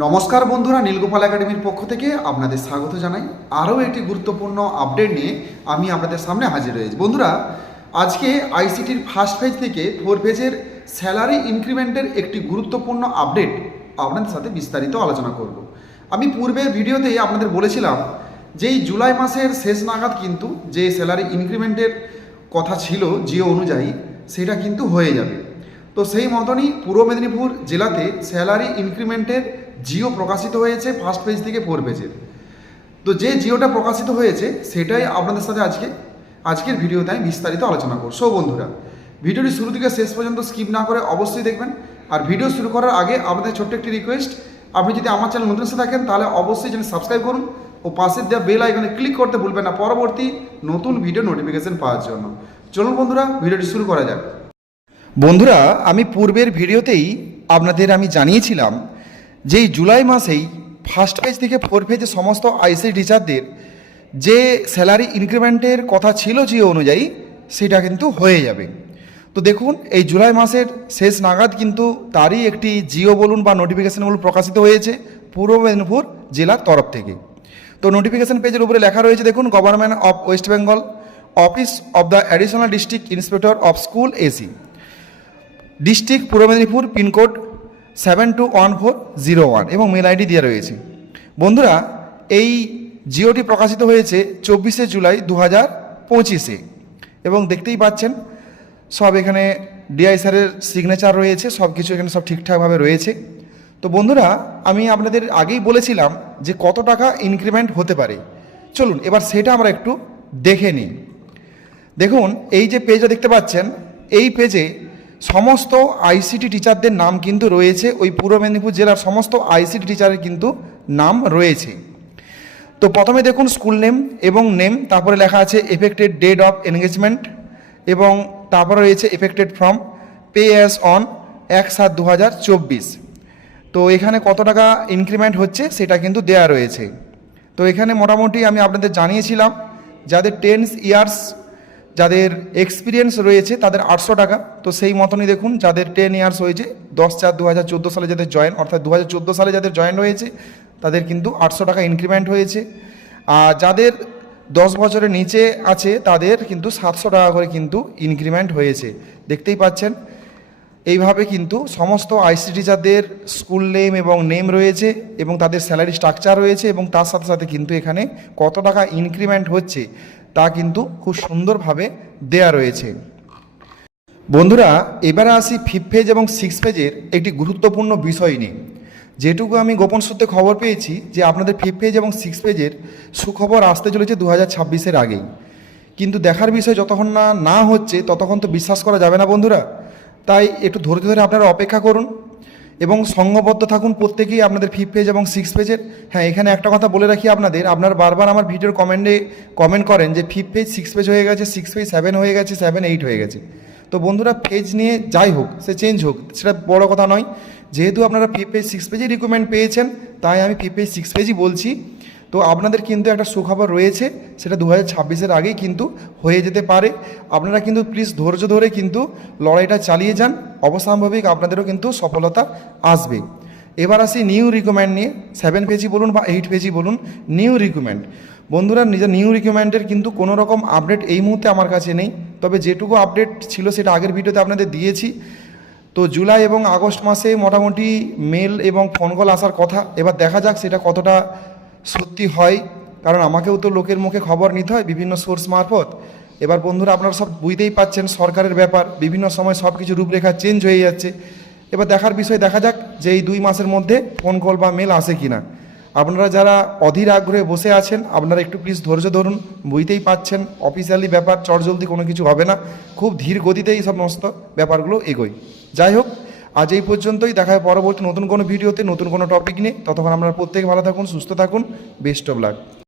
নমস্কার বন্ধুরা, নীলগোপাল একাডেমির পক্ষ থেকে আপনাদের স্বাগত জানাই। আরও একটি গুরুত্বপূর্ণ আপডেট নিয়ে আমি আপনাদের সামনে হাজির হয়েছি বন্ধুরা, আজকে আইসিটির ফার্স্ট পেজ থেকে ফোর পেজের স্যালারি ইনক্রিমেন্টের একটি গুরুত্বপূর্ণ আপডেট আপনাদের সাথে বিস্তারিত আলোচনা করব। আমি পূর্বের ভিডিওতেই আপনাদের বলেছিলাম যে এই জুলাই মাসের শেষ নাগাদ কিন্তু যে স্যালারি ইনক্রিমেন্টের কথা ছিল জিও অনুযায়ী, সেটা কিন্তু হয়ে যাবে। তো সেই মতনই পূর্ব মেদিনীপুর জেলাতে স্যালারি ইনক্রিমেন্টের জিও প্রকাশিত হয়েছে ফার্স্ট পেজ থেকে ফোর পেজের তো যে জিওটা প্রকাশিত হয়েছে, সেটাই আপনাদের সাথে আজকে, আজকের ভিডিওতে আমি বিস্তারিত আলোচনা করব। সো বন্ধুরা, ভিডিওটি শুরু থেকে শেষ পর্যন্ত স্কিপ না করে অবশ্যই দেখবেন। আর ভিডিও শুরু করার আগে আপনাদের ছোট্ট একটি রিকোয়েস্ট আপনি যদি আমার চ্যানেল নতুন এসে থাকেন, তাহলে অবশ্যই চ্যানেল সাবস্ক্রাইব করুন ও পাশের দেওয়া বেল আইকনে ক্লিক করতে ভুলবেন না পরবর্তী নতুন ভিডিও নোটিফিকেশন পাওয়ার জন্য। চলুন বন্ধুরা, ভিডিওটি শুরু করা যাক। বন্ধুরা, আমি পূর্বের ভিডিওতেই আপনাদের আমি জানিয়েছিলাম যে এই জুলাই মাসেই ফার্স্ট পেজ থেকে ফোর পেজে সমস্ত আইসি টিচারদের যে স্যালারি ইনক্রিমেন্টের কথা ছিল যে অনুযায়ী সেটা কিন্তু হয়ে যাবে। তো দেখুন, এই জুলাই মাসের শেষ নাগাদ কিন্তু তারই একটি জিও বলুন বা নোটিফিকেশন বলুন প্রকাশিত হয়েছে পূর্ব মেদিনীপুর জেলার তরফ থেকে। তো নোটিফিকেশন পেজের উপরে লেখা রয়েছে, দেখুন government of West Bengal office of the additional district inspector of school AC district Purba Medinipur pin code seven two one four zero one এবং মেল আইডি দেওয়া রয়েছে। বন্ধুরা, এই জিওটি প্রকাশিত হয়েছে চব্বিশে জুলাই দু হাজার পঁচিশে। এবং দেখতেই পাচ্ছেন, সব এখানে ডিআই স্যারের সিগনেচার রয়েছে সব কিছু এখানে সব ঠিকঠাকভাবে রয়েছে। তো বন্ধুরা, আমি আপনাদের আগেই বলেছিলাম যে কত টাকা ইনক্রিমেন্ট হতে পারে। চলুন, এবার সেটা আমরা একটু দেখে নিই। দেখুন, এই যে পেজটা দেখতে পাচ্ছেন, এই পেজে সমস্ত আইসিটি টিচারদের নাম কিন্তু রয়েছে, ওই পূর্ব মেদিনীপুর জেলার সমস্ত আইসিটি টিচারের কিন্তু নাম রয়েছে। তো প্রথমে দেখুন স্কুল নেম এবং নেম তারপরে লেখা আছে এফেক্টেড ডেট অফ এনগেজমেন্ট এবং তারপরে রয়েছে affected from pay as on এক সাত দু হাজার চব্বিশ। তো এখানে কত টাকা ইনক্রিমেন্ট হচ্ছে সেটা কিন্তু দেয়া রয়েছে। তো এখানে মোটামুটি আমি আপনাদের জানিয়েছিলাম, যাদের টেন্স ইয়ার্স যাদের এক্সপিরিয়েন্স রয়েছে তাদের আটশো টাকা। তো সেই মতনই দেখুন, যাদের টেন ইয়ার্স হয়েছে, দশ চার দু হাজার চোদ্দ সালে যাদের জয়েন অর্থাৎ দু হাজার চোদ্দ সালে যাদের জয়েন হয়েছে তাদের কিন্তু আটশো টাকা ইনক্রিমেন্ট হয়েছে। আর যাদের দশ বছরের নিচে আছে, তাদের কিন্তু সাতশো টাকা করে কিন্তু ইনক্রিমেন্ট হয়েছে। দেখতেই পাচ্ছেন, এইভাবে কিন্তু সমস্ত আইসি টিচারদের স্কুল নেম এবং নেম রয়েছে এবং তাদের স্যালারি স্ট্রাকচার রয়েছে এবং তার সাথে সাথে কিন্তু এখানে কত টাকা ইনক্রিমেন্ট হচ্ছে। তা কিন্তু খুব সুন্দরভাবে দেয়া রয়েছে। বন্ধুরা, এবারে আসি ফিফ পেজ এবং সিক্স পেজের একটি গুরুত্বপূর্ণ বিষয় নিয়ে। যেটুকু আমি গোপন সূত্রে খবর পেয়েছি যে আপনাদের ফিফ পেজ এবং সিক্স পেজের সুখবর আসতে চলেছে দু হাজার ছাব্বিশের আগেই। কিন্তু দেখার বিষয় যতক্ষণ না না হচ্ছে, ততক্ষণ তো বিশ্বাস করা যাবে না বন্ধুরা। তাই একটু ধৈর্য ধরে আপনারা অপেক্ষা করুন। এবং সঙ্গবদ্ধ থাকুন প্রত্যেকেই আপনাদের ফিফ পেজ এবং সিক্স পেজের হ্যাঁ এখানে একটা কথা বলে রাখি আপনাদের, আপনার বারবার আমার ভিডিওর কমেন্টে কমেন্ট করেন যে ফিফ পেজ সিক্স পেজ হয়ে গেছে সিক্স পেজ সেভেন হয়ে গেছে সেভেন এইট হয়ে গেছে। তো বন্ধুরা পেজ নিয়ে যাই হোক, সে চেঞ্জ হোক, সেটা বড় কথা নয়। যেহেতু আপনারা ফিফথ পেজ সিক্স পেজই রিকমেন্ড পেয়েছেন, তাই আমি ফিফথ পেজ সিক্স পেজই বলছি। তো আপনাদের কিন্তু একটা সুখবর রয়েছে, সেটা দু হাজার ছাব্বিশের আগেই কিন্তু হয়ে যেতে পারে। আপনারা কিন্তু প্লিজ ধৈর্য ধরে কিন্তু লড়াইটা চালিয়ে যান অবসাম্ভাবিক আপনাদেরও কিন্তু সফলতা আসবে। এবার আসি নিউ রিকমেন্ড নিয়ে। সেভেন পেজি বলুন বা এইট পেজি বলুন নিউ রিকমেন্ড বন্ধুরা, নিজের নিউ রিকমেন্ডের কিন্তু কোনো রকম আপডেট এই মুহূর্তে আমার কাছে নেই, তবে যেটুকু আপডেট ছিল সেটা আগের ভিডিওতে আপনাদের দিয়েছি। তো জুলাই এবং আগস্ট মাসে মোটামুটি মেল এবং ফোন কল আসার কথা, এবার দেখা যাক সেটা কতটা সত্যি হয়? কারণ আমাকেও তো লোকের মুখে খবর নিতে হয় বিভিন্ন সোর্স মারফত। এবার বন্ধুরা, আপনারা সব বুঝতেই পাচ্ছেন সরকারের ব্যাপার। বিভিন্ন সময় সব কিছু রূপরেখা চেঞ্জ হয়ে যাচ্ছে। এবার দেখার বিষয় দেখা যাক যে এই দুই মাসের মধ্যে ফোন কল বা মেল আসে কি না আপনারা যারা অধীর আগ্রহে বসে আছেন, আপনারা একটু প্লিজ ধৈর্য ধরুন। বুঝতেই পাচ্ছেন অফিসিয়ালি ব্যাপার চটজলদি কোনো কিছু হবে না। খুব ধীর গতিতে এই সমস্ত ব্যাপারগুলো এগোয়। যাই হোক আজ এই পর্যন্তই। দেখা হয় পরবর্তী নতুন কোনো ভিডিওতে, নতুন কোনো টপিক নিয়ে। ততক্ষণ আপনারা প্রত্যেকে ভালো থাকুন, সুস্থ থাকুন। Best of luck